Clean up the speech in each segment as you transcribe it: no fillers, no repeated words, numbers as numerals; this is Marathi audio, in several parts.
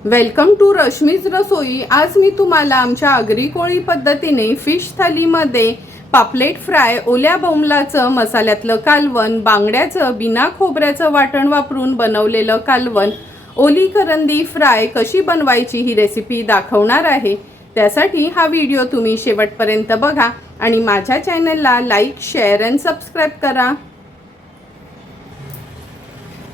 वेलकम टू रश्मीज रसोई। आज मी तुम्हाला आमच्या आगरी कोळी पद्धतीने फिश थालीमध्ये पापलेट फ्राय, ओल्या बोंबलाचं मसाल्यातलं कालवण, बांगड्याचं बिना खोबऱ्याचं वाटण वापरून बनवलेलं कालवण, ओली करंदी फ्राय कशी बनवायची ही रेसिपी दाखवणार आहे। त्यासाठी हा व्हिडिओ तुम्ही शेवटपर्यंत बघा आणि माझ्या चॅनलला लाईक, शेअर आणि सबस्क्राइब करा।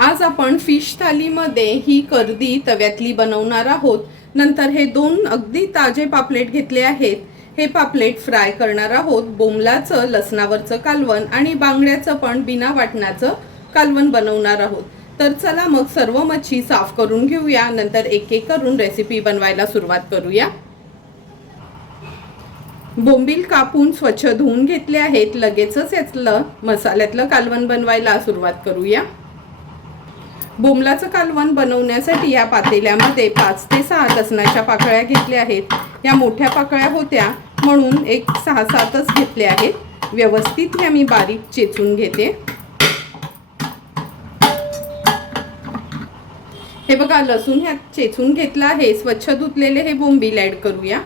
आज आपण फिश थालीमध्ये ही करदी तव्यातली बनवणार आहोत। नंतर हे दोन अगदी ताजे पापलेट घेतले आहेत, हे पापलेट फ्राय करणार आहोत। बोंबलाचं लसणावरचं कालवण आणि बांगड्याचं पण बिना वाटणाचं कालवण बनवणार आहोत। तर चला मग सर्व मच्छी साफ करून घेऊया, नंतर एक एक करून रेसिपी बनवायला सुरुवात करूया। बोंबील कापून स्वच्छ धुवून घेतले आहेत। लगेचच यातलं मसाल्यातलं कालवण बनवायला सुरुवात करूया। बोंबलाचं कालवण बनवण्यासाठी या पातेल्यामध्ये 5 ते 6 लसणाच्या पाकळ्या घेतल्या आहेत। या मोठ्या पाकळ्या होत्या म्हणून एक 6-7च घेतले आहेत। व्यवस्थित ह्या मी बारीक चेचून घेते। हे बघा, लसूण ह्यात चेचून घेतला आहे। स्वच्छ धुतलेले हे बोंबील ॲड करूया।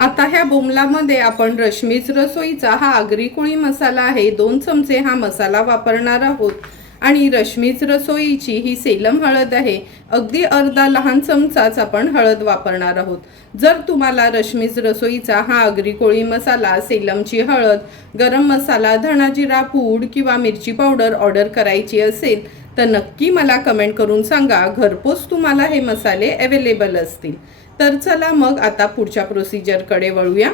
आता ह्या बोंबलामध्ये आपण रश्मीज रसोईचा हा आगरी कोळी मसाला आहे, 2 चमचे हा मसाला वापरणार आहोत। आणि रश्मीज रसोईची ही सेलम हळद आहे, अगदी अर्धा लहान चमचाच आपण हळद वापरणार आहोत। जर तुम्हाला रश्मीज रसोईचा हा आगरी कोळी मसाला, सेलमची हळद, गरम मसाला, धणा जिरा पूड किंवा मिरची पावडर ऑर्डर करायची असेल तर नक्की मला कमेंट करून सांगा। घरपोच तुम्हाला हे मसाले अवेलेबल असतील। तर चला मग आता पुढच्या प्रोसिजरकडे वळूया।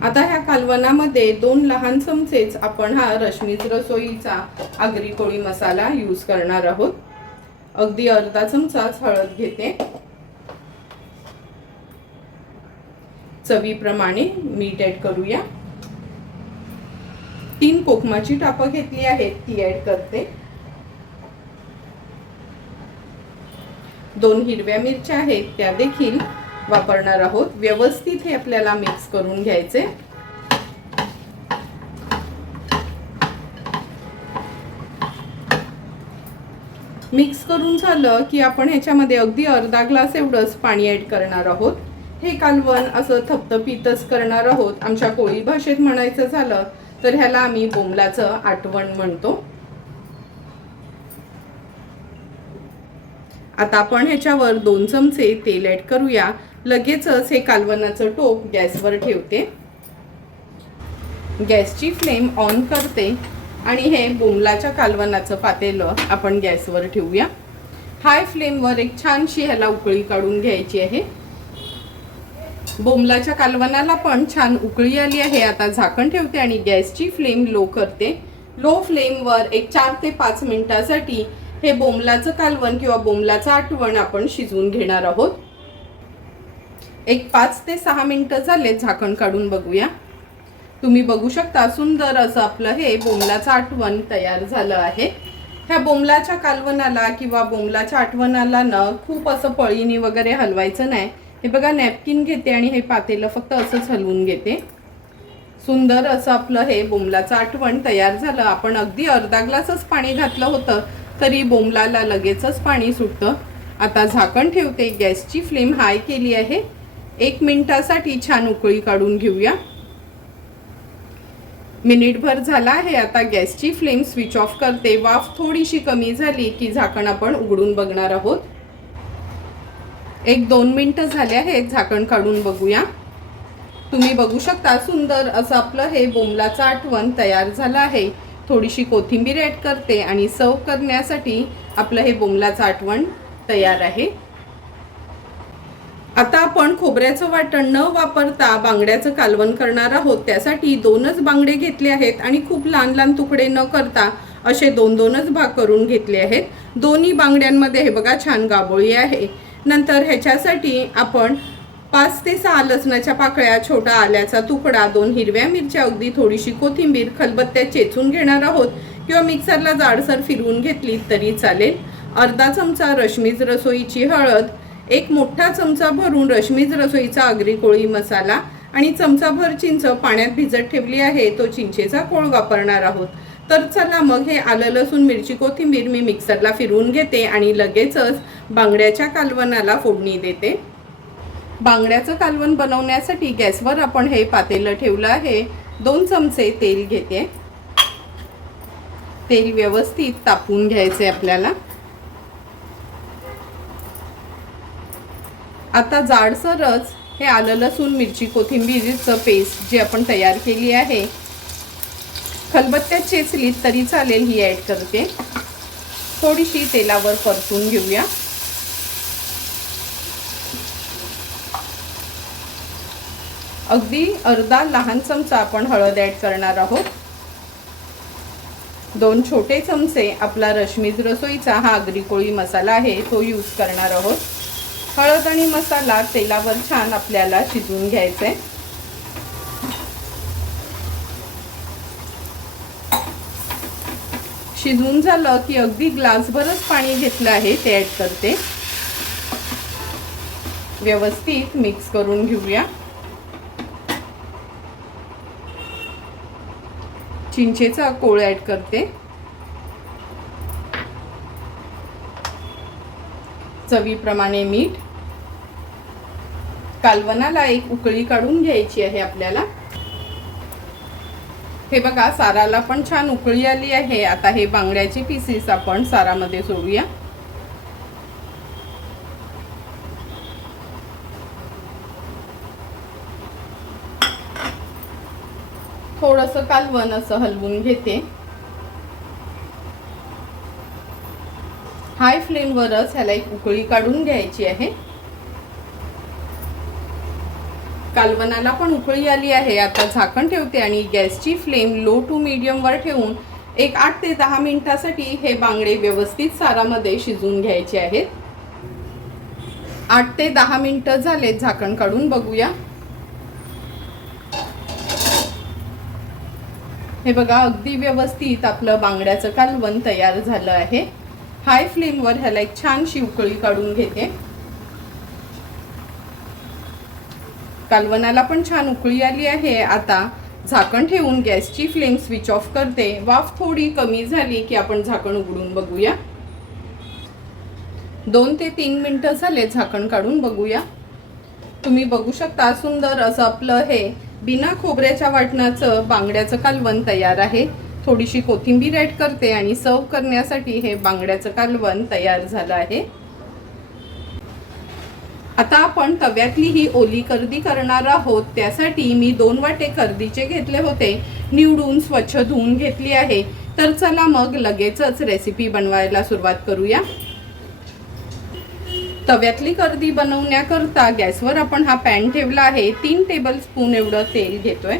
आता ह्या कालवणामध्ये 2 लहान चमचेच आपण हा रश्मीज रसोईचा आगरी कोळी मसाला यूज करणार आहोत। अगदी अर्धा चमचाच हळद घेते। चवीप्रमाणे मीठ ॲड करूया। 3 कोकमाची टापं घेतली आहेत, ती ॲड करते। 2 हिरव्या मिरच्या आहेत, त्या देखील वापरणार आहोत। व्यवस्थित हे आपल्याला मिक्स करून घ्यायचे। मिक्स करून झालं की आपण ह्याच्यामध्ये अगदी अर्धा ग्लास एवढंच पाणी ॲड करणार आहोत। हे कालवण असं थपथपीतच करणार आहोत। आमच्या कोळी भाषेत म्हणायचं झालं तर ह्याला आम्ही बोंबलाचं आटवण म्हणतो। आता आपण ह्याच्यावर 2 चमचे तेल ॲड करूया। लगेचच हे कालवणाचं टोप गॅसवर ठेवते। गॅसची फ्लेम ऑन करते आणि हे बोंबलाच्या कालवणाचं पातेलं आपण गॅसवर ठेवूया। हाय फ्लेमवर एक छानशी ह्याला उकळी काढून घ्यायची आहे। बोंबलाच्या कालवणाला पण छान उकळी आली आहे। आता झाकण ठेवते आणि गॅसची फ्लेम लो करते। लो फ्लेमवर एक 4 ते 5 मिनिटांसाठी हे बोंबलाचं कालवण किंवा बोंबलाचं आटवण आपण शिजवून घेणार आहोत। एक 5 ते 6 मिनिटं झाले, झाकण काढून बघूया। तुम्ही बघू शकता सुंदर असं आपलं हे बोंबलाचं आटवण तयार झालं आहे। ह्या बोंबलाच्या कालवणाला किंवा बोंबलाच्या आटवणाला ना खूप असं पळीने वगैरे हलवायचं नाही। हे बघा, नॅपकिन घेते आणि हे पातेलं फक्त असंच हलवून घेते। सुंदर असं आपलं हे बोंबलाचं आटवण तयार झालं। आपण अगदी अर्धा ग्लासच पाणी घातलं होतं तरी बोंबलाला लगेचच पाणी सुटतं। आता झाकण ठेवते, गॅसची फ्लेम हाय केली आहे। 1 मिनिटासाठी छान उकळी काढून घेऊया। मिनिटभर झाला आहे। आता गॅसची फ्लेम स्विच ऑफ करते। वाफ थोडीशी कमी झाली की झाकण आपण उघडून बघणार आहोत। 1-2 मिनिटं झाले आहेत, झाकण काढून बघूया। तुम्ही बघू शकता सुंदर असं आपलं हे बोंबलाचं आटवण तयार झालं आहे। थोडीशी कोथिंबीर ॲड करते आणि सर्व करण्यासाठी आपलं हे बोंबलाचं आटवण तयार आहे। आता आपण खोबऱ्याचं वाटण न वापरता बांगड्याचं कालवण करणार आहोत। त्यासाठी 2च बांगडे घेतले आहेत आणि खूप लहान लहान तुकडे न करता असे 2-2च भाग करून घेतले आहेत। दोन्ही बांगड्यांमध्ये हे बघा छान गाभोळी आहे। नंतर ह्याच्यासाठी आपण 5 ते 6 लसणाच्या पाकळ्या, छोटा आल्याचा तुकडा, 2 हिरव्या मिरच्या, अगदी थोडीशी कोथिंबीर खलबत्त्यात चेचून घेणार आहोत किंवा मिक्सरला जाडसर फिरवून घेतली तरी चालेल। अर्धा चमचा रश्मीज रसोईची हळद, 1 मोठा चमचा भरून रश्मीज रसोईचा आगरी कोळी मसाला आणि चमचाभर चिंच पाण्यात भिजत ठेवली आहे, तो चिंचेचा कोळ वापरणार आहोत। तर चला मग हे आलं लसूण मिरची कोथिंबीर मी मिक्सरला फिरवून घेते आणि लगेचच बांगड्याच्या कालवणाला फोडणी देते। बांगड्याचं कालवण बनवण्यासाठी गॅसवर आपण हे पातेलं ठेवलं आहे। 2 चमचे तेल घेते। तेल व्यवस्थित तापवून घ्यायचे आपल्याला। आता जाडसरच हे आलं लसूण मिरची कोथिंबीरचं पेस्ट जी आपण तयार केली आहे, खलबत्त्यात चेचलीत तरी चालेल, ही ॲड करते। थोडीशी तेलावर परतून घेऊया। अगदी अर्धा लहान चमचा आपण हळद ॲड करणार आहोत। 2 छोटे चमचे आपला रश्मीज रसोईचा हा आगरी कोळी मसाला आहे, तो यूज करणार आहोत। हळद आणि मसाला तेलावर छान आपल्याला शिजवून घ्यायचा आहे। शिजवून झालं की अगदी ग्लासभरच पाणी घेतलं आहे, ते ॲड करते। व्यवस्थित मिक्स करून घेऊया। चिंचेचा कोळ ॲड करते। चवीप्रमाणे मीठ। कालवणाला एक उकळी काढून घ्यायची आहे आपल्याला। हे बघा, साराला पण छान उकळी आली आहे। आता हे बांगड्याचे पीसेस आपण सारामध्ये सोडूया। थोडंसं कालवण असं हलवून घेते। हाय फ्लेमवरच ह्याला एक उकळी काढून घ्यायची आहे। कालवणाला पण उकळी आली आहे। आता झाकण ठेवते आणि गॅसची फ्लेम लो टू मीडियम वर ठेवून एक 8 ते 10 मिनिटांसाठी हे बांगडे व्यवस्थित सारामध्ये शिजवून घ्यायचे आहेत। 8 ते 10 मिनिटं झाले, झाकण काढून बघूया। हे बघा, अगदी व्यवस्थित आपलं बांगड्याचं कालवण तयार झालं आहे। हाय फ्लेमवर ह्याला एक छानशी उकळी काढून घेते। कालवणाला पण छान उकळी आली आहे। आता झाकण ठेवून गॅसची फ्लेम स्विच ऑफ करते। वाफ थोडी कमी झाली की आपण झाकण उघडून बघूया। 2 ते 3 मिनिटं झाले, झाकण काढून बघूया। तुम्ही बघू शकता, सुंदर असं आपलं हे बिना खोबऱ्याच्या वाटणाचं बांगड्याचं कालवण तयार आहे। थोडीशी कोथिंबीर ॲड करते आणि सर्व करण्यासाठी हे बांगड्याचं कालवण तयार झालं आहे। आता आपण तव्यातली ही ओली कर्दी करणार आहोत। त्यासाठी मी 2 वाटे कर्दीचे घेतले होते, निवडून स्वच्छ धुवून घेतली आहे। तर चला मग लगेचच रेसिपी बनवायला सुरुवात करूया। तव्यातली कर्दी बनवण्याकरता गॅसवर आपण हा पॅन ठेवला आहे। 3 टेबलस्पून एवढं तेल घेतोय।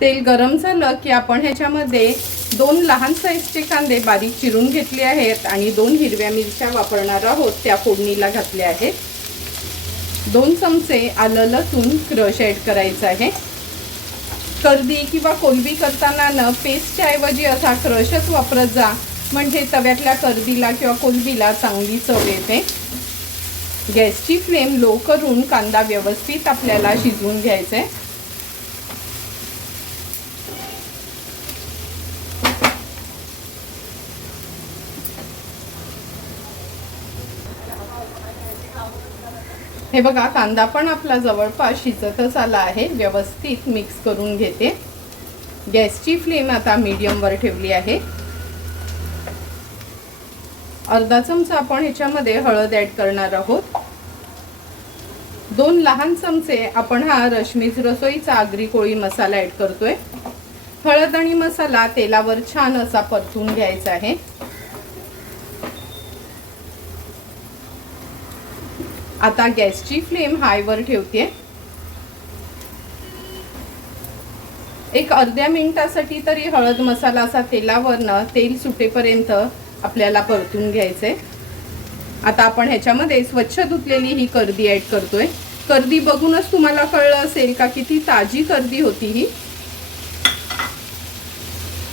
तेल गरम झालं की आपण ह्याच्यामध्ये 2 लहान साईजचे कांदे बारीक चिरून घेतले आहेत आणि 2 हिरव्या मिरच्या वापरणार आहोत, त्या फोडणीला घातल्या आहेत। 2 चमचे आलं लसूण क्रश ॲड करायचं आहे। कर्दी किंवा कोलबी करताना न पेस्टच्या ऐवजी असा क्रशच वापरत जा, म्हणजे तव्यातल्या कर्दीला किंवा कोलबीला चांगली चव येते। गॅसची फ्लेम लो करून कांदा व्यवस्थित आपल्याला शिजवून घ्यायचा आहे। हे बघा, कांदा पण आपला जवळपास शिजतच आला आहे। व्यवस्थित मिक्स करून घेते। गॅसची फ्लेम आता मीडियम वर ठेवली आहे। अर्धा चमचा आपण ह्याच्यामध्ये हळद ॲड करणार आहोत। 2 लहान चमचे आपण हा रश्मीज रसोईचा आगरी कोळी मसाला ॲड करतोय। हळद आणि मसाला तेलावर छान असा परतून घ्यायचा आहे। आता गॅसची फ्लेम हाय वर ठेवते। एक अर्ध्या मिनिटासाठी तरी हळद मसाला असा तेलावरनं तेल सुटेपर्यंत आपल्याला परतून घ्यायचे। आता आपण ह्याच्यामध्ये स्वच्छ धुतलेली ही कर्दी ॲड करतोय। कर्दी बघूनच तुम्हाला कळलं असेल का किती ताजी कर्दी होती ही।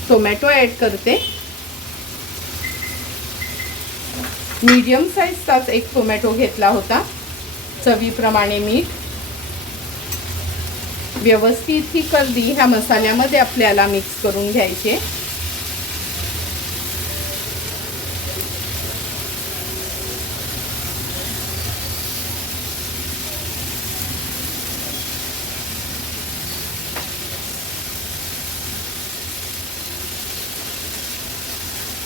टोमॅटो ॲड करते। मीडियम साईजचाच एक टोमॅटो घेतला होता। चवीप्रमाणे मीठ। व्यवस्थित ही कर्दी ह्या मसाल्यामध्ये आपल्याला मिक्स करून घ्यायची आहे।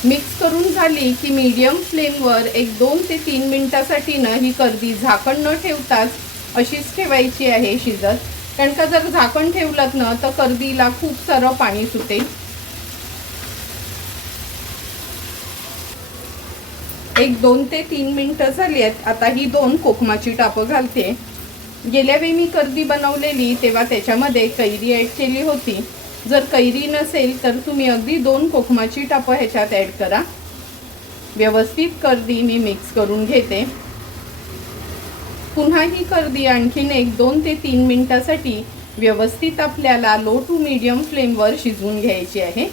मिक्स करून झाली की मीडियम फ्लेमवर एक 2 ते 3 मिनिटासाठी ना ही कर्दी झाकण न ठेवताच अशीच ठेवायची आहे शिजत, कारण का जर झाकण ठेवलं ना तर कर्दीला खूप सारं पाणी सुटेल। एक 2 ते 3 मिनिटं झाली आहेत। आता ही 2 कोकमाची टापं घालते। गेल्या वेळी मी कर्दी बनवलेली तेव्हा त्याच्यामध्ये कैरी ॲड केली होती। जर कैरी नसेल तर तुम्ही अगदी 2 कोकमाची टापं ह्याच्यात ॲड करा। व्यवस्थित कर्दी मी मिक्स करून घेते। पुन्हा ही कर्दी आणखीन एक 2 ते 3 मिनिटासाठी व्यवस्थित आपल्याला लो टू मीडियम फ्लेमवर शिजवून घ्यायची आहे।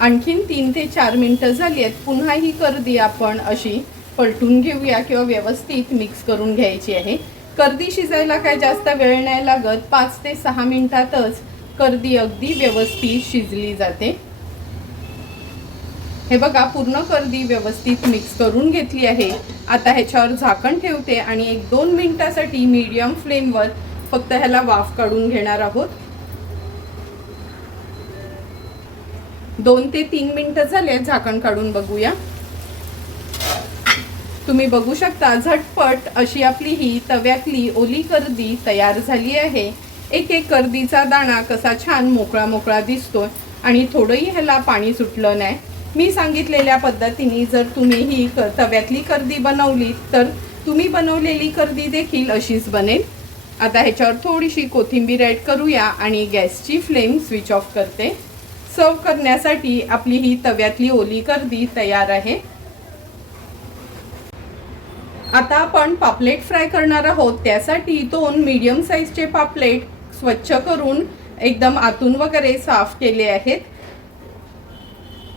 आणखीन 3 ते 4 मिनिटं झाली आहेत। पुन्हा ही कर्दी आपण अशी पलटून घेऊया किंवा व्यवस्थित मिक्स करून घ्यायची आहे। कर्दी शिजायला काय जास्त वेळ नाही लागत, 5 ते 6 मिनिटातच कर्दी अगदी व्यवस्थित शिजली जाते। हे बघा, पूर्ण कर्दी व्यवस्थित मिक्स करून घेतली आहे। आता ह्याच्यावर झाकण ठेवते आणि एक 2 मिनिटासाठी मीडियम फ्लेमवर फक्त ह्याला वाफ काढून घेणार आहोत। 2 ते 3 मिनिटं झाले, झाकण काढून बघूया। तुम्ही बघू शकता झटपट अशी आपली ही तव्यातली ओली कर्दी तयार झाली आहे। एक एक कर्दीचा दाणा कसा छान मोकळा मोकळा दिसतोय आणि थोडंही ह्याला पाणी सुटलं नाही। मी सांगितलेल्या पद्धतीने जर तुम्ही ही तव्यातली कर्दी बनवली तर तुम्ही बनवलेली कर्दी देखील अशीच बनेल। आता ह्याच्यावर थोडीशी कोथिंबीर ॲड करूया आणि गॅसची फ्लेम स्विच ऑफ करते। सर्व करण्यासाठी आपली ही तव्यातली ओली कर्दी तयार आहे। आता आपण पापलेट फ्राय करणार आहोत। त्यासाठी 2 मीडियम साईजचे पापलेट स्वच्छ करून एकदम आतून वगैरे साफ केले आहेत।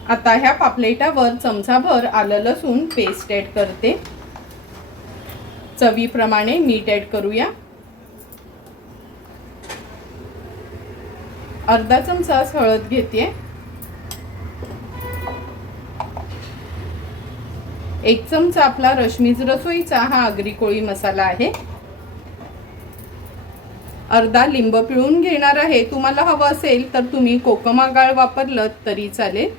आता ह्या पापलेटावर चमचाभर आलं लसूण पेस्ट ॲड करते। चवीप्रमाणे मीठ ॲड करूया। अर्धा चमचा हळद घेते। 1 चमचा आपला रश्मीज रसोईचा हा आगरी कोळी मसाला आहे। अर्धा लिंब पिळून घेणार आहे। तुम्हाला हवं असेल तर तुम्ही कोकम आगाळ वापरलं तरी चालेल,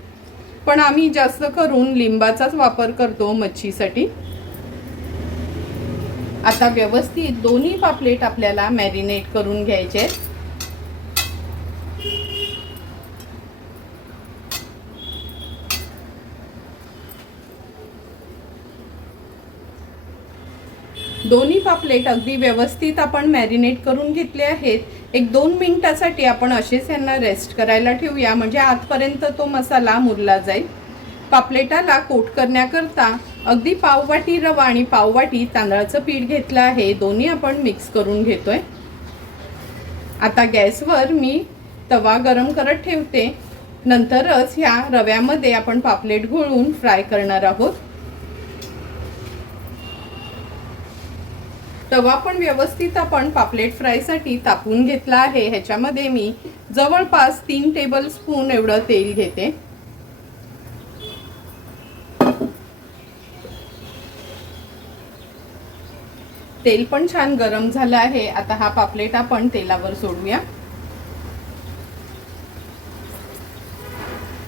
पण आम्ही जास्त करून लिंबाचाच वापर करतो मच्छीसाठी। आता व्यवस्थित दोन्ही पापलेट आपल्याला मॅरिनेट करून घ्यायचे आहेत। दोन्ही पापलेट अगदी व्यवस्थित आपण मॅरिनेट करून घेतले आहेत। एक 2 मिनिटासाठी आपण असेच यांना रेस्ट करायला ठेवूया, म्हणजे आतपर्यंत तो मसाला मुरला जाईल। पापलेटाला कोट करण्याकरता अगदी पाववाटी रवा आणि पाववाटी तांदळाचं पीठ घेतलं आहे। दोन्ही आपण मिक्स करून घेतोय। आता गॅसवर मी तवा गरम करत ठेवते। नंतरच ह्या रव्यामध्ये आपण पापलेट घोळून फ्राय करणार आहोत। तवा पण व्यवस्थित आपण पापलेट फ्रायसाठी तापवून घेतला आहे। ह्याच्यामध्ये मी जवळपास 3 टेबलस्पून एवढं तेल घेते। तेल पण छान गरम झालं आहे। आता हा पापलेट आपण तेलावर सोडूया।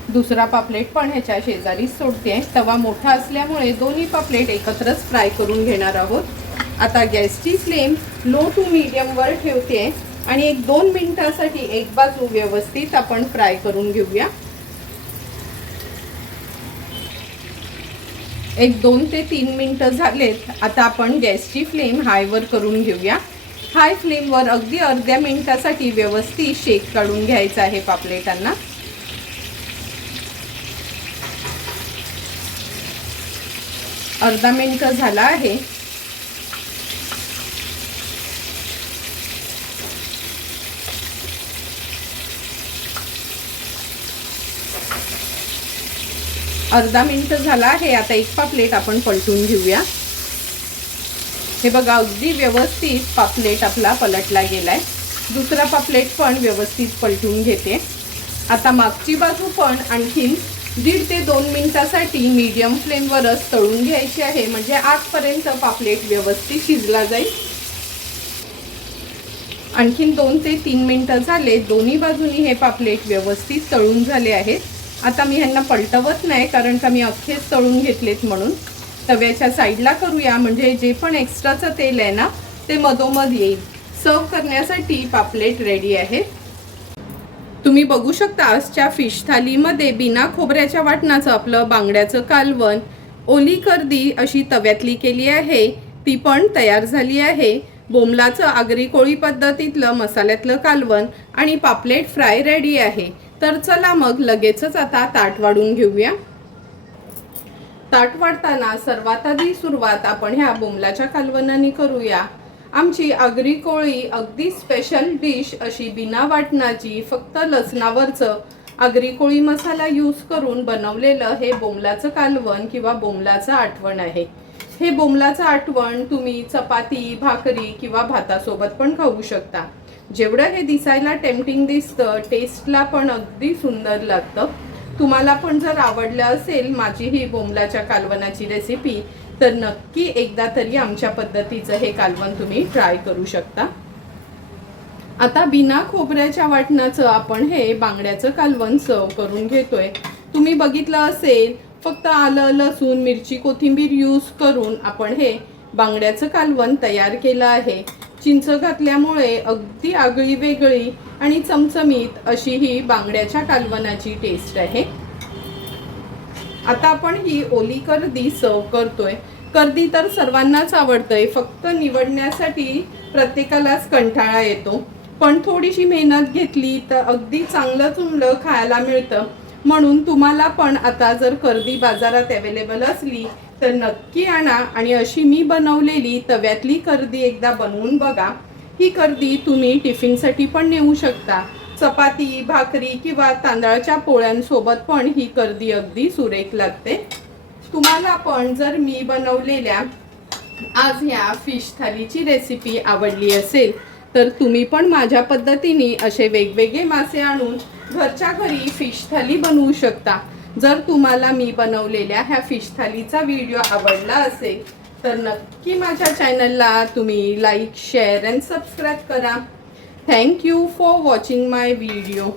दुसरा पापलेट पण ह्याच्या शेजारीच सोडते। तवा मोठा असल्यामुळे दोन्ही पापलेट एकत्रच फ्राय करून घेणार आहोत। आता गॅसची फ्लेम लो टू मीडियम वर ठेवते आणि एक 2 मिनिटासाठी एक बाजू व्यवस्थित आपण फ्राय करून घेऊया। एक 2 ते 3 मिनिटं झालेत। आता आपण गॅसची फ्लेम हायवर करून घेऊया। हाय फ्लेमवर अगदी अर्ध्या मिनिटासाठी व्यवस्थित शेक काढून घ्यायचा आहे पापलेटांना। अर्धा मिनिट झाला आहे। अर्धा मिनिट झाला आहे। आता एक पापलेट आपण पलटून घेऊया। हे बघा अगदी व्यवस्थित पापलेट आपला पलटला गेलाय। दुसरा पापलेट पण व्यवस्थित पलटून घेते। आता मागची बाजू पण आणखीन 1.5 ते 2 मिनिटासाठी मीडियम फ्लेमवरच तळून घ्यायची आहे, म्हणजे आतपर्यंत पापलेट व्यवस्थित शिजला जाईल। आणखीन 2 ते 3 मिनिटं झाले। दोन्ही बाजूनी हे पापलेट व्यवस्थित तळून झाले आहेत। आता मी ह्यांना पलटवत नाही, कारण का मी अख्खेच तळून घेतलेत म्हणून। तव्याच्या साईडला करूया, म्हणजे जे पण एक्स्ट्राचं तेल आहे ना ते मधोमध येईल। सर्व करण्यासाठी पापलेट रेडी आहे। तुम्ही बघू शकता आजच्या फिश थालीमध्ये बिना खोबऱ्याच्या वाटणाचं आपलं बांगड्याचं कालवण, ओली कर्दी अशी तव्यातली केली आहे, ती पण तयार झाली आहे। बोंबलाचं आगरी कोळी पद्धतीतलं मसाल्यातलं कालवण आणि पापलेट फ्राय रेडी आहे। तर चला मग लगेचच आता ताट वाढून घेऊया। ताट वाढताना सर्वात आधी सुरुवात आपण ह्या बोंबलाच्या कालवणाने करूया। आमची आगरी कोळी अगदी स्पेशल डिश अशी बिना वाटणाची, फक्त लसणावरचं आगरी कोळी मसाला यूज करून बनवलेलं हे बोंबलाचं कालवण किंवा बोंबलाचं आटवण आहे। हे बोंबलाचं आटवण तुम्ही चपाती, भाकरी किंवा भातासोबत पण खाऊ शकता। जेवढं हे दिसायला टेम्पटिंग दिसतं, टेस्टला पण अगदी सुंदर लागतं। तुम्हाला पण जर आवडलं असेल माझी ही बोंबलाच्या कालवणाची रेसिपी, तर नक्की एकदा तरी आमच्या पद्धतीचं हे कालवण तुम्ही ट्राय करू शकता। आता बिना खोबऱ्याच्या वाटणाचं आपण हे बांगड्याचं कालवण सर्व करून घेतोय। तुम्ही बघितलं असेल, फक्त आलं, लसूण, मिरची, कोथिंबीर यूज करून आपण हे बांगड्याचं कालवण तयार केलं आहे। चिंच घातल्यामुळे अगदी आगळी वेगळी आणि चमचमीत अशी ही बांगड्याच्या कालवणाची टेस्ट आहे। आता आपण ही ओली कर्दी सर्व करतोय। कर्दी तर सर्वांनाच आवडतंय, फक्त निवडण्यासाठी प्रत्येकालाच कंटाळा येतो, पण थोडीशी मेहनत घेतली तर अगदी चांगलं चुंगलं खायला मिळतं। म्हणून तुम्हाला पण आता जर कर्दी बाजारात अवेलेबल असली तर नक्की आणा आणि अशी मी बनवलेली तव्यातली कर्दी एकदा बनवून बघा। ही कर्दी तुम्ही टिफिनसाठी पण नेऊ शकता। चपाती, भाकरी किंवा तांदळाच्या पोळ्यांसोबत पण ही कर्दी अगदी सुरेख लागते। तुम्हाला पण जर मी बनवलेल्या आज ह्या फिश थालीची रेसिपी आवडली असेल तर तुम्ही पण माझ्या पद्धतीने असे वेगवेगळे मासे आणून घरच्या घरी फिश थाली बनवू शकता। जर तुम्हाला मी बनवलेल्या ह्या फिश थालीचा व्हिडिओ आवडला असेल तर नक्की माझ्या चॅनलला तुम्ही लाईक, शेअर अँड सबस्क्राईब करा। Thank you for watching my video.